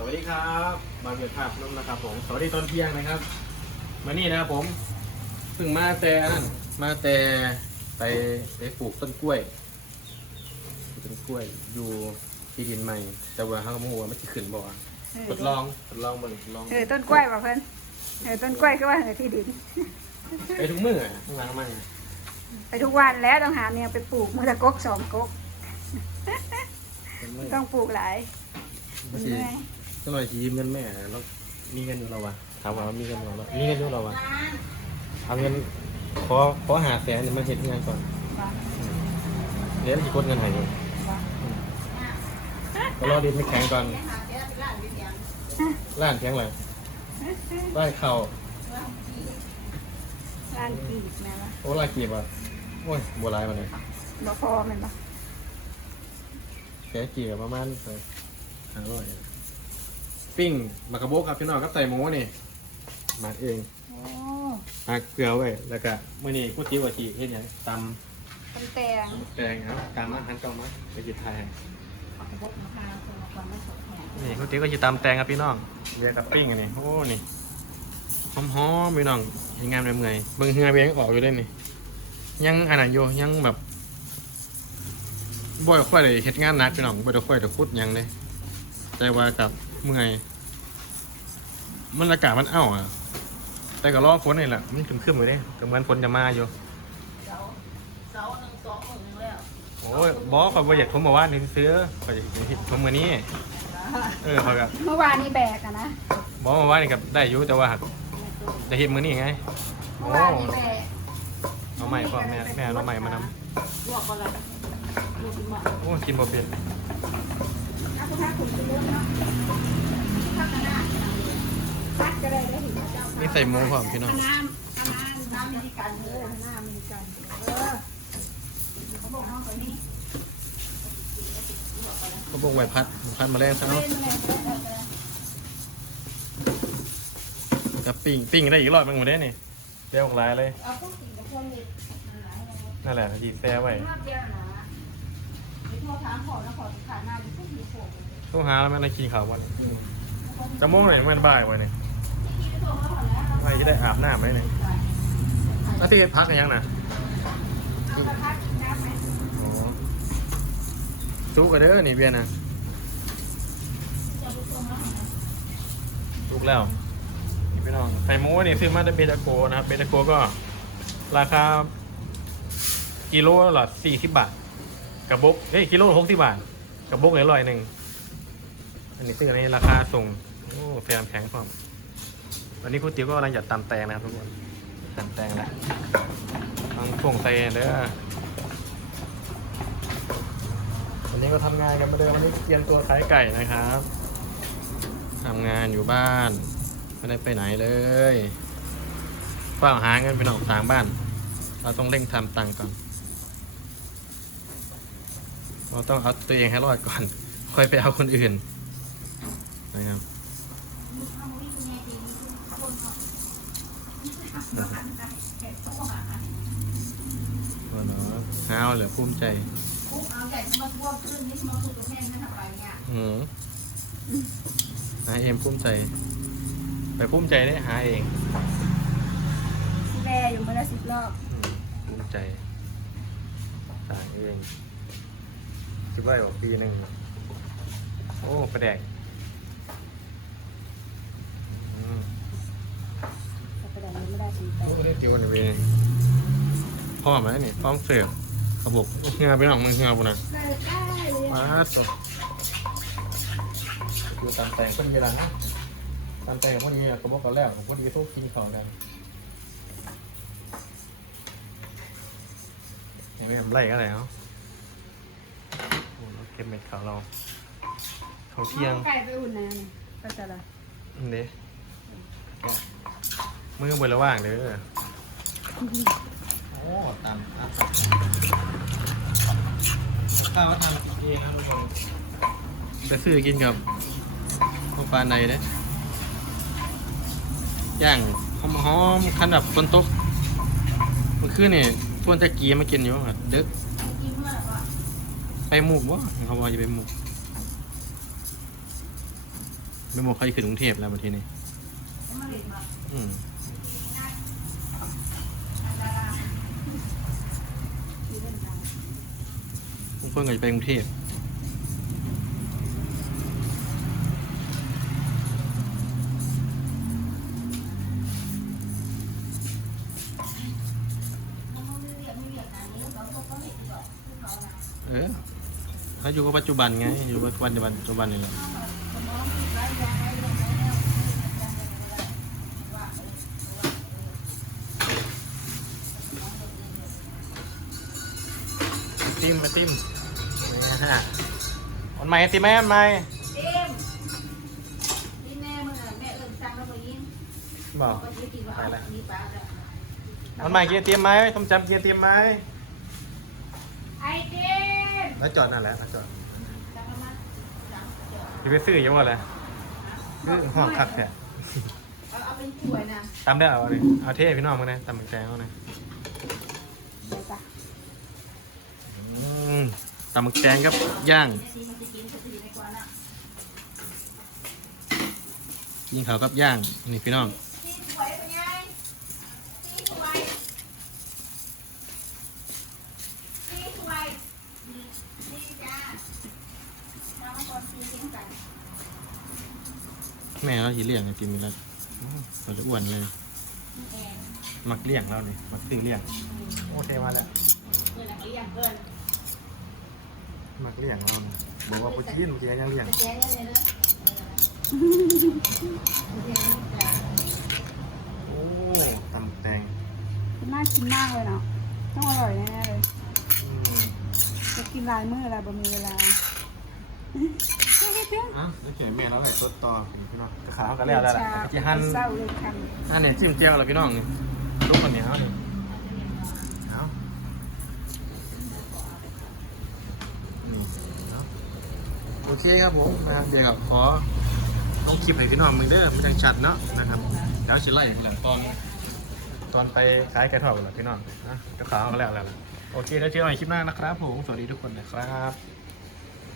สวัสดีครับมาเบียดภาพนุ่มนะครับผมสวัสดีตอนเที่ยงนะครับมานี่นะครับผมเพิ่งมาแต่นั่นมาแต่ไปไปปลูกต้นกล้วยปลูกต้นกล้วยอยู่ที่ดินใหม่ แต่ว่าเขาก็ไม่รู้ว่ามันจะขึ้นบ่อะทดลองทดลองเบิ่งทดลองเออต้นกล้วยป่ะเพื่อนเออต้นกล้วยก็ว่าเออที่ดิน ไปทุกมื้ออะข้างหลังมันอะไปทุกวันแล้วต้องหาเนี่ยไปปลูกมือตะกกสองกกเป็นมื้อต้องปลูกหลายบางเหทีนื่อยก็เลยทีมเงินแม่แล้วมีเงินอยู่เราวะถามว่ามีเงินอยู่เรามีเงินอยู่เราวะเอาเงินขอขอหาแสนเดี๋ยวมาเฮ็ดงานก่อนว่ะเดี๋ยวจะกดเงินให้อยู่ว่ะก็รอดินไม่แข็งก่อนร้านแข็งเลยร้านเข่าร้านกีบแม่ละโอ้ร้านกีบอะโอ้ยโบราณมาเลยบ่พอแมันปะแค่กีบประมาณห้าร้อย ปิ้งมากระโบกครับพี่น้องกับใส่หมูนี่หมักเองโอ้หมักเกลือไว้แล้วก็มื่อนี้กูจิ้วอาชีเฮ็ดหยังตต้นแตงำแกงครับตำอาหารเก่ามาไปกินไทยบกมะพร้าวคนละคนไม่สดแห้งนี่กูจิ้วก็จะตำแตงครับพี่น้องเรียกกับปิ้งอันนี้โอ้นี่หอมๆพี่น้องยังงามเลยเมื่อยเบิ่งเฮือเบี้ยงออกอยู่เลยนี่ยังอันนั้นอยู่ยังแบบบ่อยค่อยได้เฮ็ดงานหนักพี่น้องบ่ได้ค่อยได้คุดหยังเลยแต่ว่ากับ เมื่อยมันอากาศมันเอ้าอะ แต่ก็รอฝนนี่แหละมันขึ้นๆอยู่เด้ก็เหมือนฝนจะมาอยู่เสาเสาหนึ่งสองหมื่นแล้วโอ้ยบ่ข่อยบ่อยากผมบอกว่านี่ซื้อข่อยอยากเฮ็ดผมมื้อนี้ เออข่อยก็เมื่อวานนี้แบกอะนะบ่มาว่านี่ก็ได้อยู่แต่ว่าหักได้เฮ็ดมื้อนี้ไงเมื่โอ้อวานนี้แบกเอาใหม่พ่อแม่แม่เอาใหม่มานำลวกอะไรลวกหม้อโอ้กินบ่เป็น นาะถ้าขนาดพัดก็ได้ได้ถึงเจ้ามีใส่หมูพร้อมพี่น้องน้ำน้ำมีกันเออน้ำมีกันเออเขาบอกน้องคนนี้ก็บอกไว้พัดพัดแมลงซะเนาะนแรงเออเออกับปิ้งปิ้งได้อีกรอบหนึงหมดเด้นี่เดี๋ยวออกหลายเลยนั่นแหละที่แซ่ไว้ โทรถามขอแล้วขอสิขาดหน้าอยู่พวกนี้โผล่ต้องหาแล้วแม่ได้กินข้าววันจะโมงไหนมันบ่ายวันนี่ไม่ที่ได้อาบน้ำไหมเนี่ยแล้วที่พักกันยังนะเอากระพัดน้ำไหมโอ้จุกันเด้อนี่เบียร์นะจุกแล้วนี่พี่น้องไข่หมูนี่ซื้อมาได้เบตาโกนะครับ เบตาโกก็ ราคากิโลละสี่สิบบาท กระบกเฮ้ยกิโลหกสิบบาทกระบกเลยร้อยหนึ่งอันนี้ซื้อในราคาส่งโอ้แฟนแข็งพร้อมวันนี้คุณติ๋วก็กำลังจัดตำแตงนะครับทุกคนตำแตงแล้วต้องพวงใส่เด้อวันนี้ก็ทำงานกันมาเดิมวันนี้เตรียมตัวขายไก่นะครับทำงานอยู่บ้านไม่ได้ไปไหนเลยเฝ้าหาเงินไปหนองทางบ้าน เราต้องเร่งทำตังค์ก่อน เราต้องเอาตัวเองให้รอดก่อน ค่อยไปเอาคนอื่นนะครับโอ้เนาะห้าวเหลือภูมิใจคุกเอาใหญ่มาท่วมขึ้นนี่มาขุดตรงแห้งนั่นทำไมเนี่ยอืมหาเองภูมิใจ ไปภูมิใจได้หาเองแม่อยู่มาแล้วสิบรอบอืมภูมิใจสร้างเอง คิดว่าอยู่ปีหนึ่ง โอ้ประแดกอืมแต่ประเด็นนี้ไม่ได้สีไปโอ้เรียกจิวนี่เว้ยพร้อมไหมนี่พร้อมเสิร์ฟระบบเงาไปหน่องมึงเงาบุนะได้ได้เลยมาสดอยู่ตามแต่งคนเวลานะตามแต่งพวกนี้ก็บอกกันแล้วผมพอดีทุกกินของกันเห็นไหมผมไล่กันแล้วโอ้โห เก็บเม็ดขาวเราเขาเที่ยงไก่ไปอุ่นนะนี่ก็จะละอันเด้มือบนระว่างเด้อโอ้ตามตามข้าวว่าทำกินเองนะทุกคนไปซื้อกินกับพวกปลาในเด้อย่างหอมหอมๆคันแบบคนตกเมื่อคืนนี่ชวนตะกี้มากินอยู่อะดึก กินเมื่อไหร่วะ ไปหมูกวะเขาบอกจะไปหมูกไม่บอกเขาจะขึ้นกรุงเทพแล้วมาทีนี้มาเล่นมาอืมที่เล่นดังบางคนก็จะไปกรุงเทพไม่ เรียกไม่เรียกงานนี้เขาก็ไม่ติดหรอกเขานะเออเขาอยู่กับปัจจุบันไง อยู่กับปัจจุบันปัจจุบันนี่แหละสมองมีไรยาไรเรื่องไหนแล้วว่าติมมาติมนี่ฮะมันใหม่ติมไหมมันใหม่เต็มนี่แม่มึงอะแม่เอิญสั่งแล้วก็ยิ้มบอกก็จะกินว่าเอาอันนี้ปลาแล้วมันใหม่กินไอติมไหมต้มจำกินไอติมไหม ไอเดนแล้วจอดนั่นแหละแล้วจอดสั่งมาสั่งจอดจะไปซื้อเยอะว่าอะไรซื้อห้องคักแท้เอาเอาเป็นถ้วยนะตามได้เอาเลยเอาเทพี่น้องมาเลยตำแกงเอาเลยเดี๋ยวจ้ะอืมตำแกงกับย่างแม่ทีมันจะกินสักทีไม่กว่านะยิงเขาวกับย่างนี่พี่น้อง ตีถ้วยเป็นไงตีถ้วยตีถ้วยดีจ้าเรามาก่อนตีกินกัน แม่เราหีเลี้ยงไอติมนี่แล้วเราจะอ้วนเลยแอนมักเลี้ยงเราเนี่ยมักติ่งเลี้ยงโอ้เทมาแล้วเพื่อนเขาเรียกเพื่อนมักเลี้ยงเราเนี่ยบอกว่าพุชินเมื่อกี้ยังเลี้ยงไปแจ้งเลยนะโอ้ตำแตงน่ากินมากเลยเนาะต้องอร่อยแน่ๆเลยอืมจะกินลายมืออะไรบ่มีเวลาเฮ้ยเฮ้ย อะแล้วเขียนแม่แล้วไหนต้นต่อเป็นพี่น้องกระขาวกันแล้วแล้วล่ะจะหั่นเศร้าเลยคันอันนี้จิ้มเจียวเหรอพี่น้องนี่ลูกคนนี้เอานี่เอาอืมเอาโอเคครับผมนะครับเดี๋ยวครับขอต้องคลิปให้พี่น้องมึงเด้อมันจังชัดเนาะนะครับแล้วชิไล่หลังตอนตอนไปขายไก่ทอดกันเหรอพี่น้องนะกระขาวกันแล้วแล้วล่ะโอเคแล้วเจอกันใหม่คลิปหน้านะครับผมสวัสดีทุกคนนะครับ